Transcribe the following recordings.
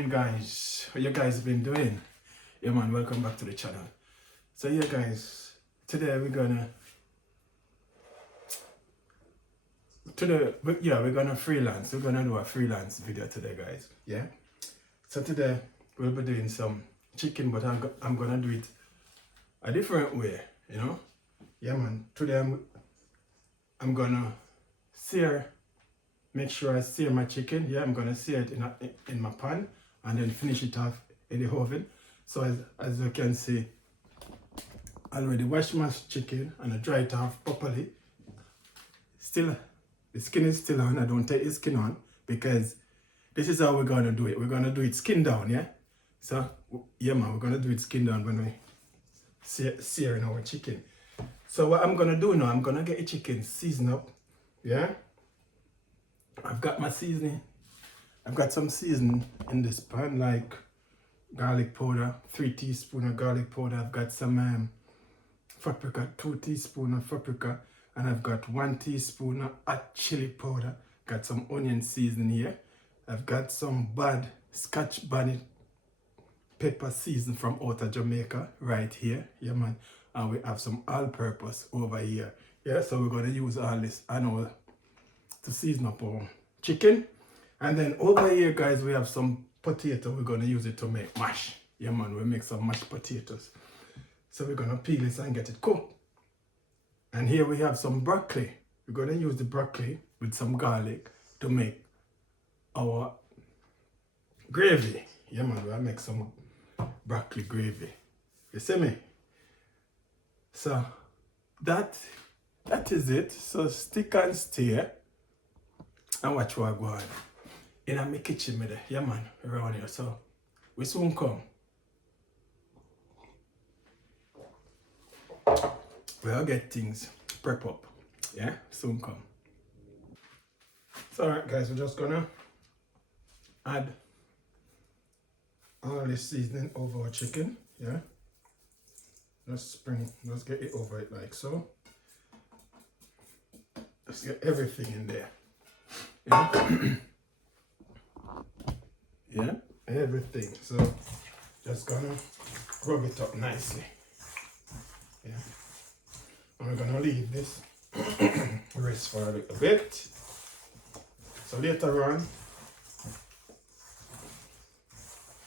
morning, guys. How you guys been doing? Yeah man, welcome back to the channel. So yeah guys, today we're gonna freelance. We're gonna do a freelance video today, guys. Yeah. So today we'll be doing some chicken, but I'm gonna do it a different way, you know. Yeah man. Today I'm gonna make sure I sear my chicken. Yeah, I'm gonna sear it in my pan and then finish it off in the oven. So as you can see, I already washed my chicken and I dry it off properly. Still, the skin is still on. I don't take the skin on because this is how we're gonna do it. We're gonna do it skin down, yeah. So yeah man, we're gonna do it skin down when we searing our chicken. So what I'm gonna do now, I'm gonna get the chicken seasoned up, yeah. I've got my seasoning. I've got some seasoning in this pan, like garlic powder, 3 teaspoons of garlic powder. I've got some paprika, 2 teaspoons of paprika, and I've got 1 teaspoon of hot chili powder. Got some onion seasoning here. I've got some Scotch bonnet pepper season from out of Jamaica right here. Yeah man. And we have some all-purpose over here. Yeah, so we're gonna use all this to season up our chicken. And then over here, guys, we have some potato. We're gonna use it to make mash. Yeah man, we make some mashed potatoes. So we're gonna peel this and get it cooked. And here we have some broccoli. We're gonna use the broccoli with some garlic to make our gravy. Yeah man, we'll make some broccoli gravy. You see me? So that is it. So stick and stay and watch what I go on in my kitchen me there. Yeah man, around here. So we soon come. We'll get things prep up. Yeah, soon come. So alright guys, we're just gonna add all this seasoning over our chicken. Yeah. Just get it over it like so. Just get everything in there. Yeah. Yeah, everything. So just gonna rub it up nicely. Yeah. And we're gonna leave this rest for a little bit. So later on,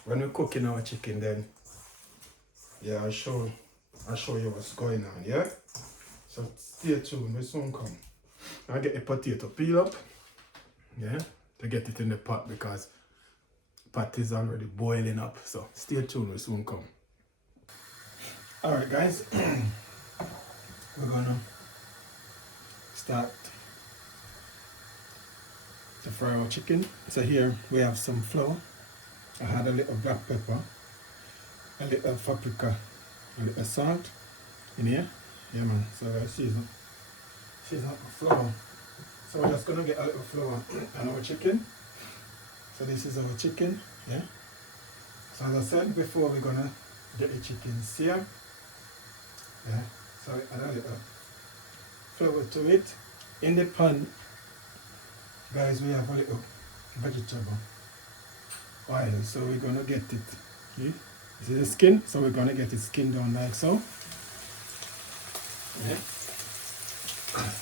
when we're cooking our chicken, then yeah, I'll show you what's going on. Yeah. So stay tuned. We soon come. I'll get the potato peel up. Yeah, to get it in the pot because the pot is already boiling up. So stay tuned, we soon come. Alright guys, we're gonna start to fry our chicken. So here we have some flour. I had a little black pepper, a little paprika, a little salt in here. Yeah man, so I season up the flour. So we're just gonna get a little flour on our chicken. So this is our chicken, yeah. So as I said before, we're gonna get the chicken seared. Yeah. So add a little flour to it. In the pan, guys, we have a little vegetable oil. So we're gonna get it. Okay. This is the skin, so we're gonna get it skinned down like so. Yeah.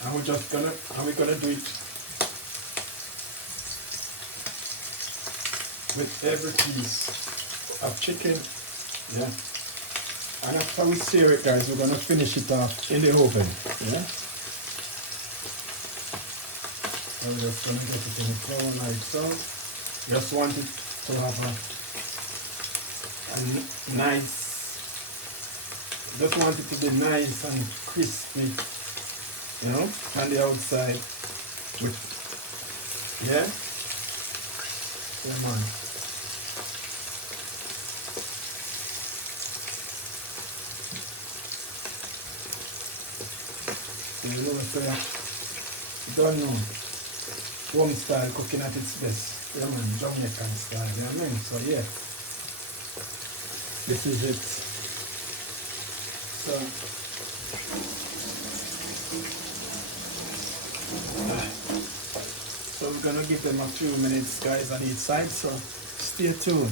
And we're gonna do it with every piece of chicken. Yeah. And after we sear it, guys, we're gonna finish it off in the oven. Yeah. So we're just gonna get it in the flour like so. Just want it to have a nice, just want it to be nice and crispy. You know, on the outside with, yeah, come on. You know, so you don't know, home style cooking at its best. Yeah man, Jamaican style, you know what I mean? So yeah, this is it. So we're gonna give them a few minutes, guys, on each side. So stay tuned.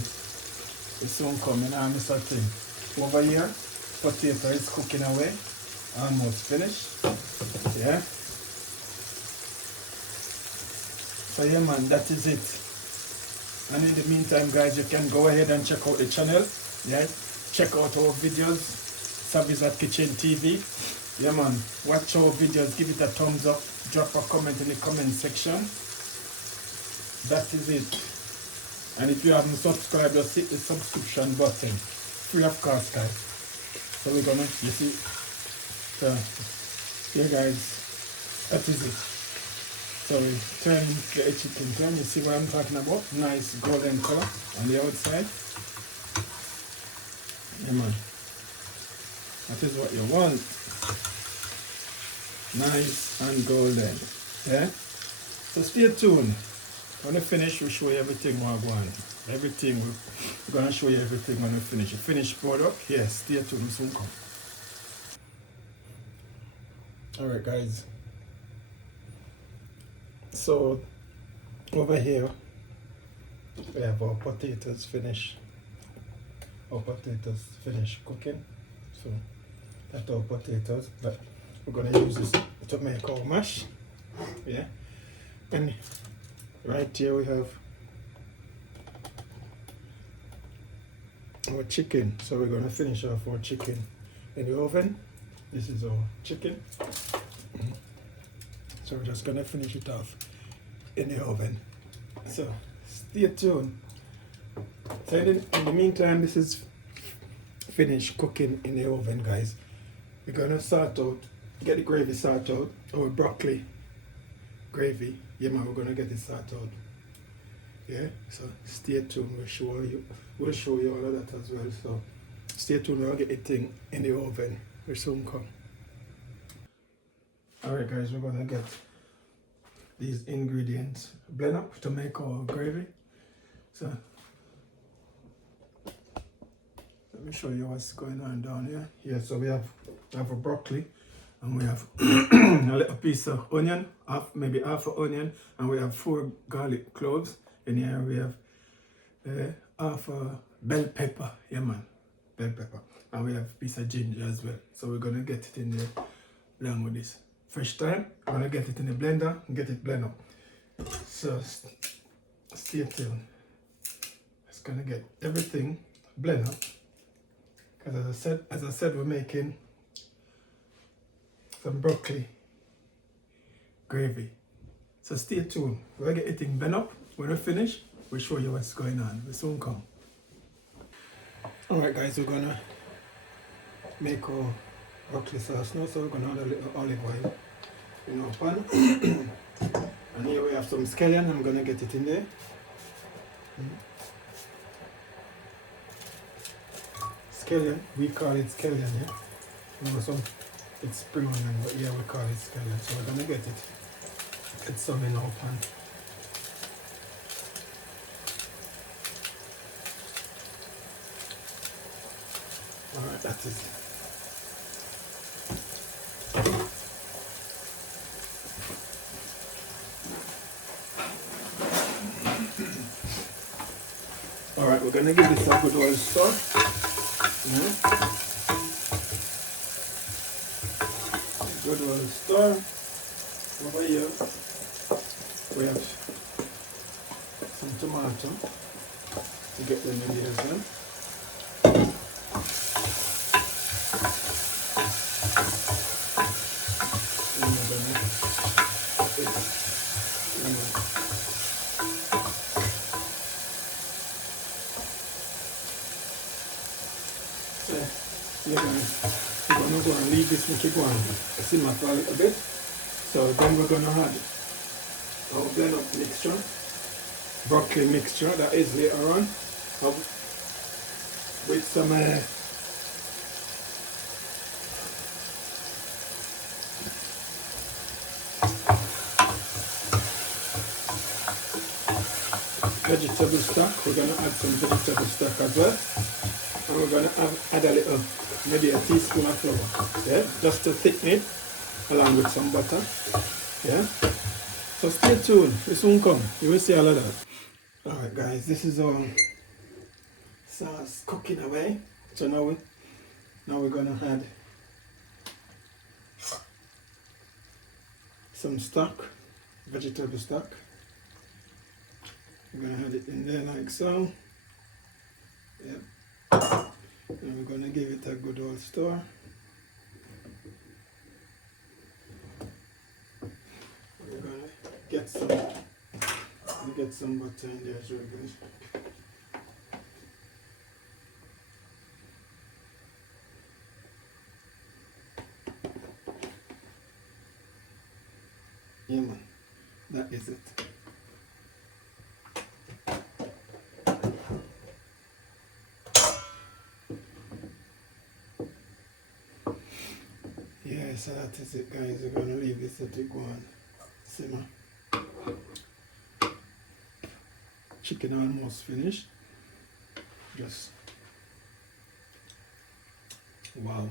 It's soon coming. I miss a thing. Over here, potato is cooking away. Almost finished. Yeah. So yeah man, that is it. And in the meantime guys, you can go ahead and check out the channel. Yeah. Check out our videos. Savvy's at Kitchen TV. Yeah man, watch our videos, give it a thumbs up, drop a comment in the comment section. That is it. And if you haven't subscribed, just hit the subscription button. Free of cost guys. So we're gonna, you see, so yeah guys, that is it. So we turn the chicken turn, you see what I'm talking about? Nice golden color on the outside. Yeah man, that is what you want. Nice and golden. Yeah? So stay tuned. When we finish, we'll show you everything we're going. Everything, we're going to show you everything when we finish. The finished product, yes, stay tuned, we soon come. Alright guys. So, over here, we have our potatoes finished. Our potatoes finished cooking. So, that's our potatoes. But we're going to use this to make our mash. Yeah. And right here we have our chicken. So we're going to finish off our chicken in the oven. This is our chicken. So we're just going to finish it off in the oven. So stay tuned. So in the meantime, this is finished cooking in the oven guys. We're going to sort out, get the gravy sorted out, our broccoli gravy. Yeah man, we're going to get it sorted out. Yeah, so stay tuned, we'll show you all of that as well. So stay tuned, we'll get the thing in the oven. We'll soon come. Alright guys, we're going to get these ingredients blend up to make our gravy. So let me show you what's going on down here. Yeah, so we have a broccoli, and we have a little piece of onion, maybe half an onion, and we have 4 garlic cloves. In here we have half a bell pepper, yeah man, bell pepper, and we have a piece of ginger as well. So we're gonna get it in there along with this fresh thyme. I'm gonna get it in the blender and get it blend up. So stay tuned. It's gonna get everything blend up. Because as I said, we're making some broccoli gravy. So stay tuned. We'll get everything blend up. When we finish, we'll show you what's going on. We'll soon come. Alright guys, we're gonna make our broccoli sauce now. So we're gonna add a little olive oil in our pan. And here we have some scallion. I'm gonna get it in there. Scallion, we call it scallion, yeah? You know, it's spring onion, but yeah, we call it scallion. So we're gonna get some in our pan. Alright, that is it. Alright, we're gonna give this a good old stir. Good old stir. Over here we have some tomato to get them in here as well. We're going to go and leave this make it go and simmer for a little bit. So then we're going to add our blend up mixture, broccoli mixture that is later on, with some vegetable stock. We're going to add some vegetable stock as well. And we're going to add a little, maybe a teaspoon of flour, yeah, just to thicken it, along with some butter, yeah. So stay tuned, we soon come, you will see all of that. Alright guys, this is our sauce cooking away. So now we're gonna add some stock, vegetable stock. We're gonna add it in there like so. Yep. And we're gonna give it a good old stir. We're gonna get some butter in there as well, guys. Yeah man, that is it. Yeah, so that is it guys. We're gonna leave this to go on simmer. Chicken almost finished. Just wow.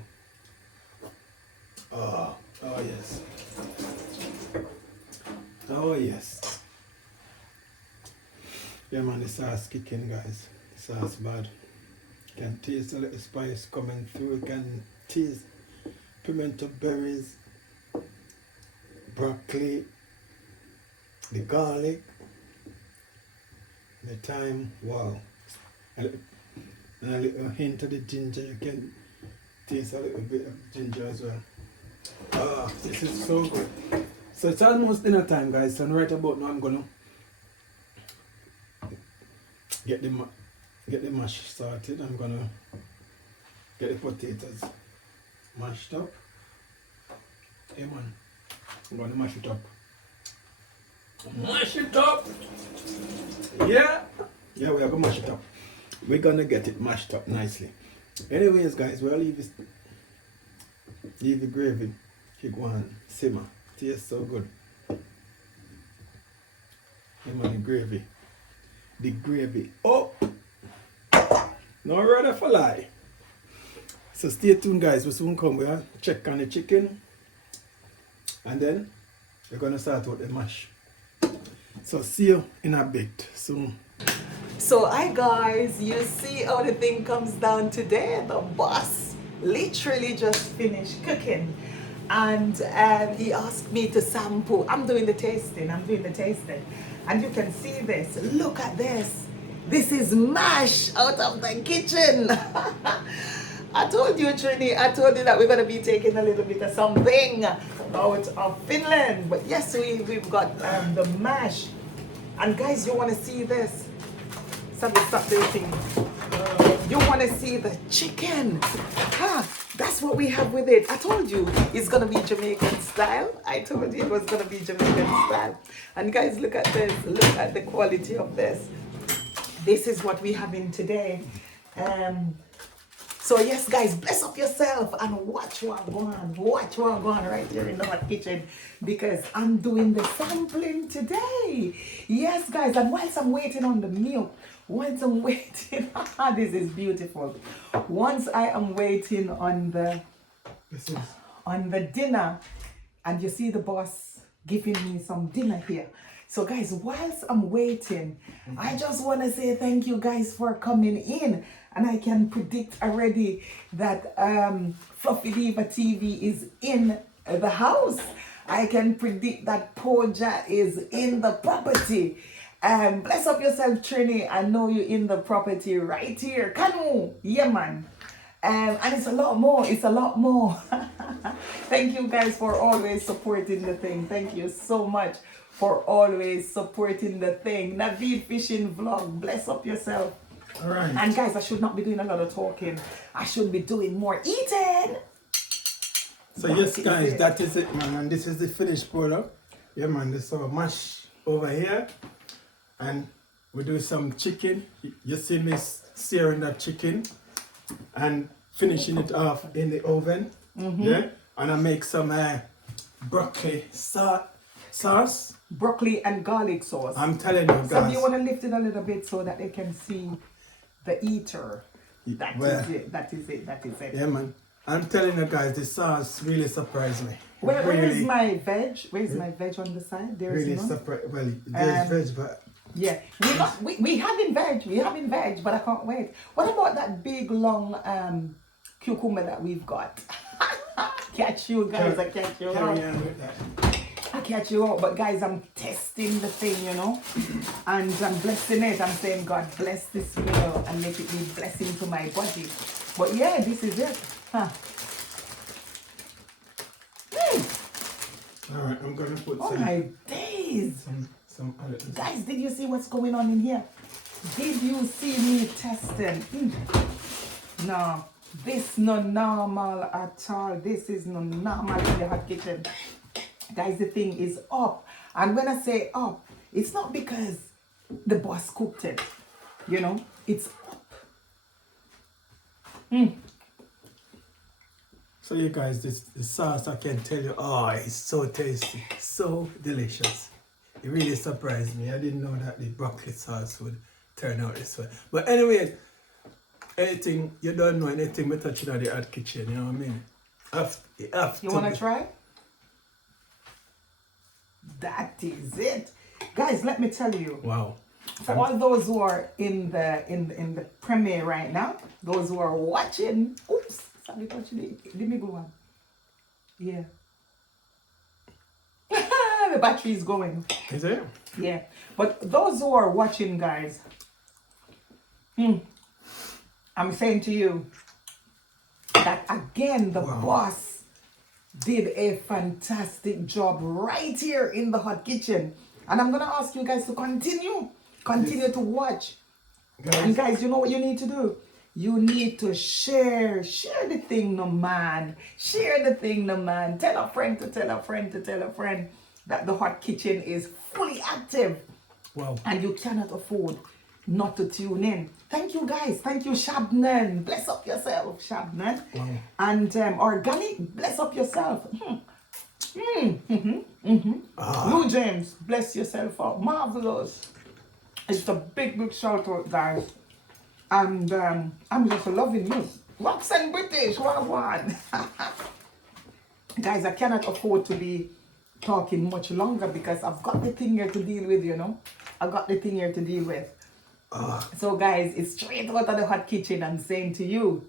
Oh yes. Oh yes. Yeah man, the sauce kicking guys. The sauce bad. You can taste a little spice coming through. You can taste pimento berries, broccoli, the garlic, the thyme. Wow. And a little hint of the ginger. You can taste a little bit of ginger as well. Ah, this is so good. So it's almost dinner time guys, and right about now I'm gonna get the mash started. I'm gonna get the potatoes mashed up. Hey man, I'm gonna mash it up. Mash it up! Yeah! Yeah, we are gonna mash it up. We're gonna get it mashed up nicely. Anyways guys, we'll leave the gravy. Keep going, simmer. Tastes so good. Hey man, the gravy. The gravy. Oh! No rather for lie. So stay tuned guys, we soon come. We'll check on the chicken. And then we're gonna start with the mash. So see you in a bit soon. So hi guys, you see how the thing comes down today. The boss literally just finished cooking, and he asked me to sample. I'm doing the tasting, and you can see this. Look at this. This is mash out of the kitchen. I told you, Trini, I told you that we're going to be taking a little bit of something out of Finland. But yes, we've got the mash. And guys, you want to see this? Stop the thing. You want to see the chicken? That's what we have with it. I told you it's going to be Jamaican style. I told you it was going to be Jamaican style. And guys, look at this. Look at the quality of this. This is what we have in today. So yes guys, bless up yourself and watch what I'm going right here in the hot kitchen, because I'm doing the sampling today. Yes guys, and whilst I'm waiting on the milk, this is beautiful. Once I am waiting on the dinner, and you see the boss giving me some dinner here. So guys, whilst I'm waiting, I just want to say thank you guys for coming in. And I can predict already that Fluffy Diva TV is in the house. I can predict that Poja is in the property. Bless up yourself, Trini. I know you're in the property right here. Kanu, yeah man. And it's a lot more. Thank you guys for always supporting the thing. Thank you so much for always supporting the thing. Naveed Fishing Vlog, bless up yourself. All right. And guys, I should not be doing a lot of talking. I should be doing more eating. So yes guys, that is it man, and this is the finished product. Yeah man, this is our mash over here, and we do some chicken. You see me searing that chicken and finishing it off in the oven. Yeah, and I make some broccoli sauce. Broccoli and garlic sauce. I'm telling you guys. So do you want to lift it a little bit so that they can see the eater? That is it. Yeah man, I'm telling you guys, the sauce really surprised me. Where is my veg? Where is my veg on the side? There's really none. surprised. Well, there's veg, but Yeah, we having veg, but I can't wait. What about that big long cucumber that we've got? Catch you guys, I catch you out. I catch you out, but guys, I'm testing the thing, you know, and I'm blessing it. I'm saying, God bless this meal and make it be a blessing to my body. But yeah, this is it. Huh. All right, I'm gonna put Oh my days. some other. Guys, did you see what's going on in here? Did you see me testing? No, this no normal at all. This is no normal in the hot kitchen. Guys, the thing is up. And when I say up, it's not because the boss cooked it. You know, it's up. So you guys, this sauce, I can tell you, oh, it's so tasty, so delicious. It really surprised me. I didn't know that the broccoli sauce would turn out this way. But anyway, anything, you don't know anything but touching on the hot kitchen, you know what I mean? You want to try? That is it. Guys, let me tell you. Wow. For all those who are in the premiere right now, those who are watching, oops, sorry, touching it. Let me go on. Yeah. The battery is going. Is it? Yeah. But those who are watching, guys, I'm saying to you that again, the boss did a fantastic job right here in the hot kitchen. And I'm going to ask you guys to continue to watch. Guys. And guys, you know what you need to do? You need to share the thing, no man. Share the thing, no man. Tell a friend to tell a friend to tell a friend that the hot kitchen is fully active. Wow. And you cannot afford not to tune in. Thank you guys. Thank you, Shabnan. Bless up yourself, Shabnan. Wow. And Organic, bless up yourself. Blue James, bless yourself up. Marvelous. It's a big shout out, guys. And I'm just loving you. Roxanne British, what I want. Guys, I cannot afford to be talking much longer because I've got the thing here to deal with, you know. I've got the thing here to deal with. So guys, it's straight out of the hot kitchen. I'm saying to you.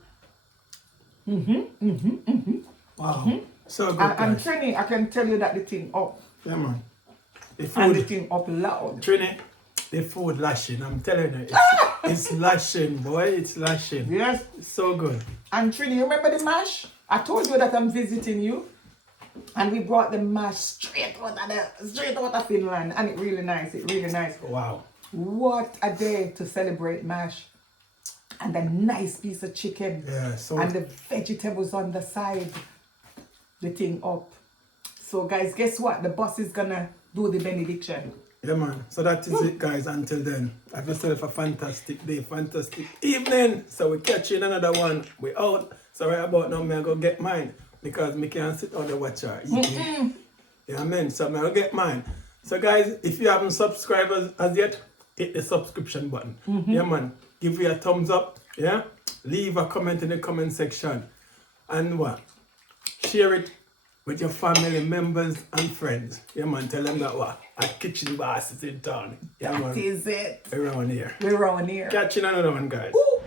Wow. So good, And guys. Trini, I can tell you that the thing up. Yeah, man. The And the food, thing up loud. Trini, the food lashing. I'm telling you, it's lashing, boy. It's lashing. Yes. It's so good. And Trini, you remember the mash? I told you that I'm visiting you. And we brought the mash straight out of Finland. And it really nice. Wow. What a day to celebrate mash. And a nice piece of chicken. Yeah, so And the vegetables on the side. The thing up. So guys, guess what? The boss is gonna do the benediction. yeah, man. So that is it, guys. Until then, have yourself a fantastic day, fantastic evening. So we catch you in another one. We out. So right about now, I go get mine because me can't sit on the watcher eating. Yeah, man. So I go get mine. So guys, if you haven't subscribed as yet, hit the subscription button. Yeah, man. Give you a thumbs up. Yeah. Leave a comment in the comment section. And what? Share it with your family members and friends. Yeah, man. Tell them that what? A kitchen boss is in town. Yeah, man. That is it. Around here. We're on here. Catch you in another one, guys. Ooh.